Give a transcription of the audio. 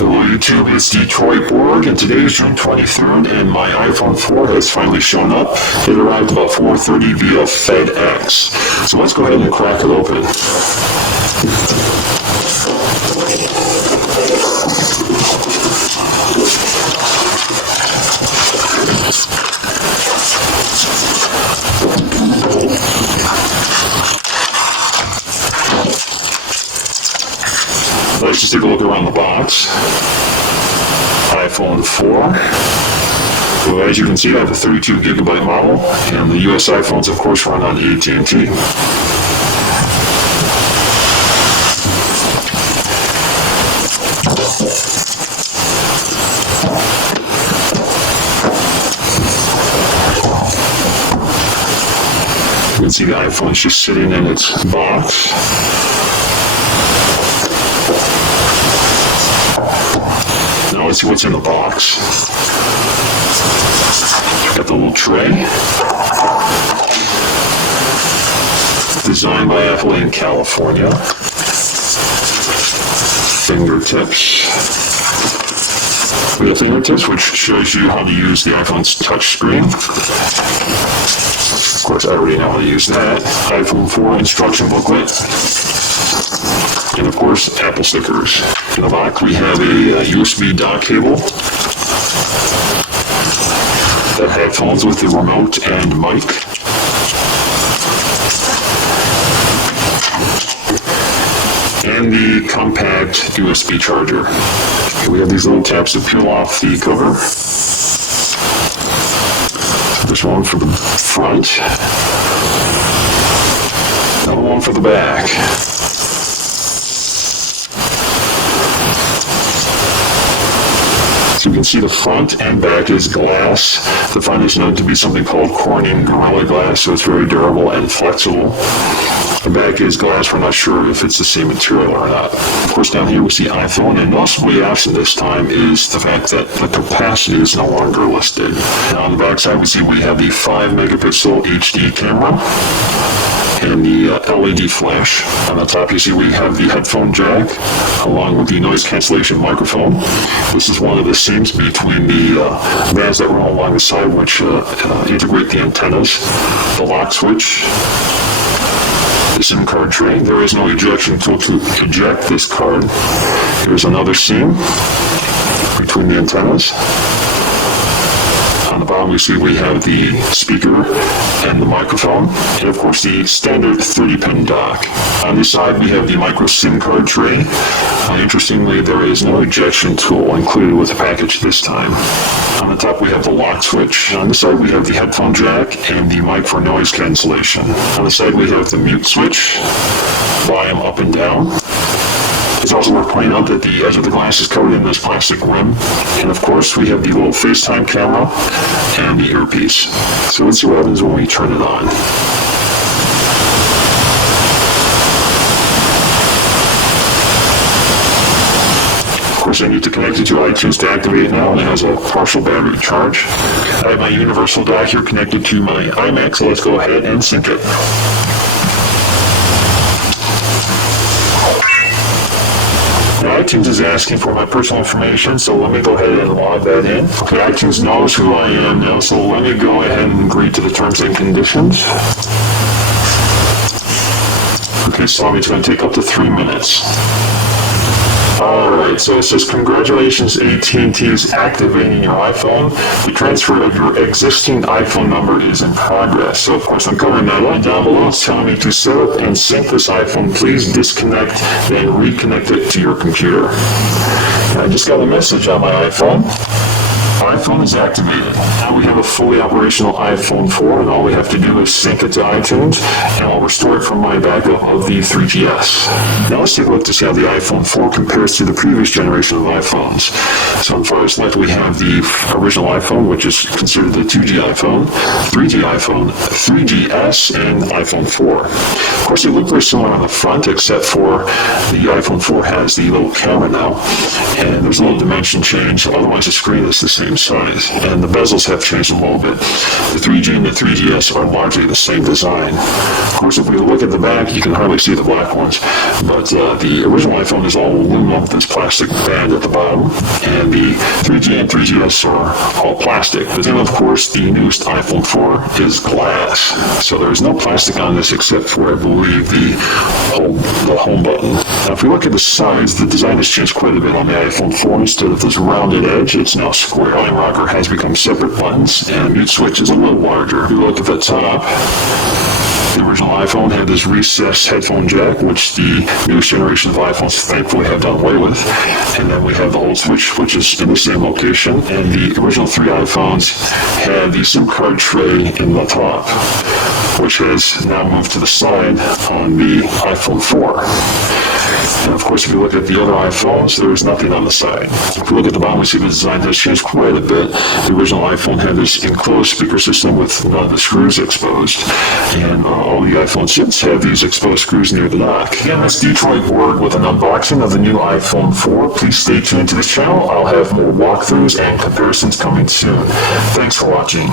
Hello YouTube, it's Detroit.Borg, and today is June 23rd, and my iPhone 4 has finally shown up. It arrived about 4:30 via FedEx. So let's go ahead and crack it open. Let's just take a look around the box. iPhone 4. Well, as you can see, I have a 32 gigabyte model, and the US iPhones, of course, run on AT&T. You can see the iPhone is just sitting in its box. Now let's see what's in the box. Got the little tray. Designed by Apple in California. Fingertips. We have fingertips, which shows you how to use the iPhone's touch screen. Of course, I already know how to use that. iPhone 4 instruction booklet. And of course, Apple stickers. In the box, we have a USB dock cable. The headphones with the remote and mic. And the compact USB charger. We have these little tabs to peel off the cover. There's one for the front. Another one for the back. So you can see the front and back is glass. The front is known to be something called Corning Gorilla Glass, so it's very durable and flexible. The back is glass. We're not sure if it's the same material or not. Of course, down here we see iPhone, and noticeably absent this time is the fact that the capacity is no longer listed. Now on the back side, we have the 5 megapixel HD camera and the LED flash. On the top, you see we have the headphone jack, along with the noise cancellation microphone. This is one of the seams between the bands that run along the side, which integrate the antennas. The lock switch. The SIM card tray. There is no ejection tool to eject this card. Here's another seam between the antennas. On the bottom, we have the speaker and the microphone, and of course the standard 30-pin dock. On the side, we have the micro SIM card tray. Interestingly, there is no ejection tool included with the package this time. On the top, we have the lock switch. On the side, we have the headphone jack and the mic for noise cancellation. On the side, we have the mute switch, volume up and down. It's also worth pointing out that the edge of the glass is covered in this plastic rim. And of course, we have the little FaceTime camera and the earpiece. So let's see what happens when we turn it on. Of course, I need to connect it to iTunes to activate it now, and it has a partial battery charge. I have my universal dock here connected to my iMac, so let's go ahead and sync it. Now, iTunes is asking for my personal information, so let me go ahead and log that in. Okay, iTunes knows who I am now, so let me go ahead and agree to the terms and conditions. Okay, so it's going to take up to 3 minutes. Alright, so it says, congratulations, AT&T is activating your iPhone. The transfer of your existing iPhone number is in progress. So of course I'm covering that up. Down below it's telling me to set up and sync this iPhone. Please disconnect and reconnect it to your computer. And I just got a message on my iPhone. iPhone is activated. Now we have a fully operational iPhone 4, and all we have to do is sync it to iTunes, and I'll restore it from my backup of the 3GS. Now let's take a look to see how the iPhone 4 compares to the previous generation of iPhones. So on first left, we have the original iPhone, which is considered the 2G iPhone, 3G iPhone, 3GS, and iPhone 4. Of course, they look very similar on the front, except for the iPhone 4 has the little camera now, and there's a little dimension change. Otherwise, the screen is the same. same size, and the bezels have changed a little bit. The 3G and the 3GS are largely the same design. Of course, if we look at the back, you can hardly see the black ones, but the original iPhone is all aluminum with this plastic band at the bottom, and the 3G and 3GS are all plastic. But then, of course, the newest iPhone 4 is glass, so there's no plastic on this except for, I believe, the home button. Now, if we look at the sides, the design has changed quite a bit on the iPhone 4. Instead of this rounded edge, it's now square. The volume rocker has become separate buttons, and the mute switch is a little larger. If you look at the top, the original iPhone had this recessed headphone jack, which the newest generation of iPhones thankfully have done away with. And then we have the old switch, which is in the same location. And the original 3 iPhones had the SIM card tray in the top, which has now moved to the side on the iPhone 4. And of course, if you look at the other iPhones, there's nothing on the side. If you look at the bottom, we see the design has changed quite a bit. The original iPhone had this enclosed speaker system with none of the screws exposed, and all the iPhones since have these exposed screws near the dock. Again, that's Detroit Ward with an unboxing of the new iPhone 4. Please stay tuned to this channel. I'll have more walkthroughs and comparisons coming soon. Thanks for watching.